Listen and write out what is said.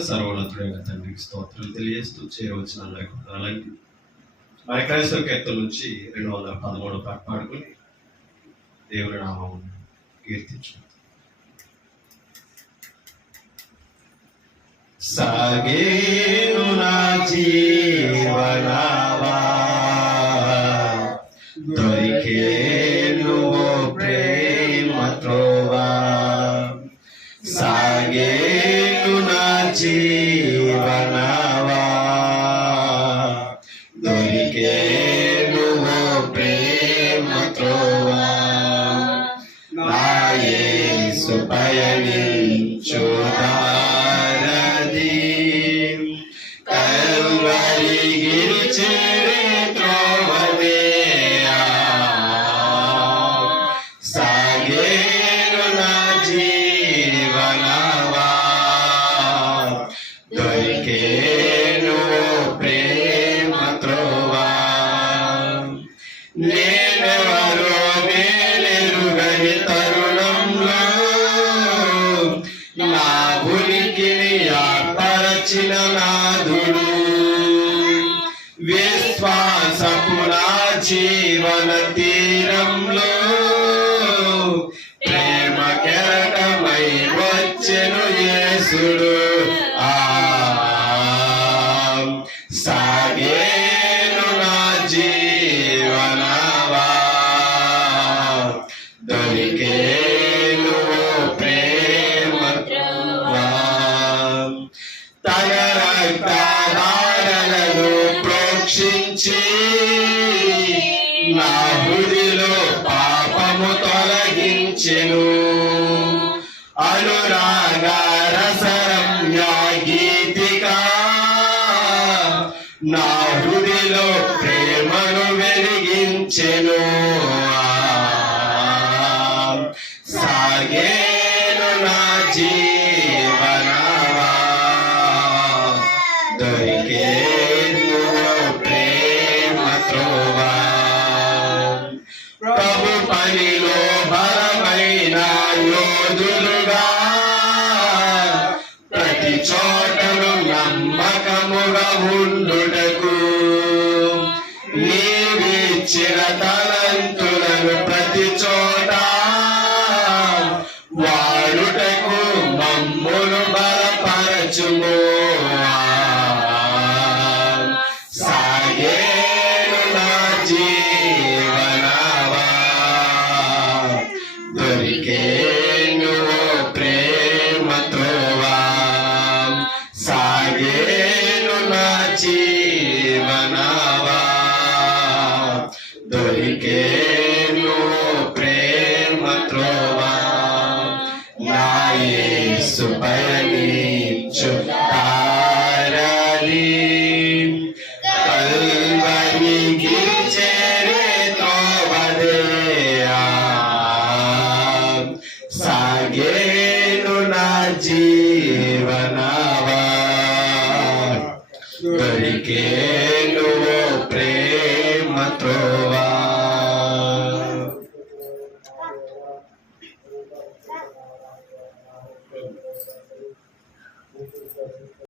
సర్వోన్నతుడైన తండ్రికి స్తోత్రాలు తెలియజేస్తూ చేయవచ్చిన లేఖనాలన్నీ మరి క్రైస్తవ కీర్తన నుంచి రెండు వందల పదమూడు పాట పాడుకుని దేవుని నామం కీర్తించు సాగేను నా జీవనావా దొరికేను ఓ ప్రేమ త్రోవా సాగేను నా జీవనావా. దొరికేను ఓ ప్రేమ త్రోవా. నా యేసు కల్వరి త్రోవదేయా సాగేను నా ఉనికిని ఏర్పరచిన నాదుడు విశ్వాసపు జీవన తీరంలో ప్రేమ కెరటమై వచ్చెను యేసుడు. ఆ సాగేను నా జీవనవా. దొరికే తన ప్రోక్షించి నా హృదిలో పాపము తొలగించెను. అనురాగ రసరమ్య నా హృదిలో ప్రేమను వెలిగించెను. నీవిచ్చిన తలంతులను ప్రతి చోట వాడుటకు మమ్మును బలపరచుము. సాగేను నా జీవనవా. దొరికేను ప్రేమ సాగేను నా ದೊರಿಕೇನು ಪ್ರೇಮ ತ್ರೋವ ನಾಯೇಸು ಪಯನೀಚು ತಾರಲಿ ಕಲ್ವನಿಗೆ ಚೆರೆ ತೋವದೆಯ ಸಾಗೇನು ನಾ ಜೀವನವ ದೊರಿಕೇನು ಪ್ರೇಮ ತ್ರೋವ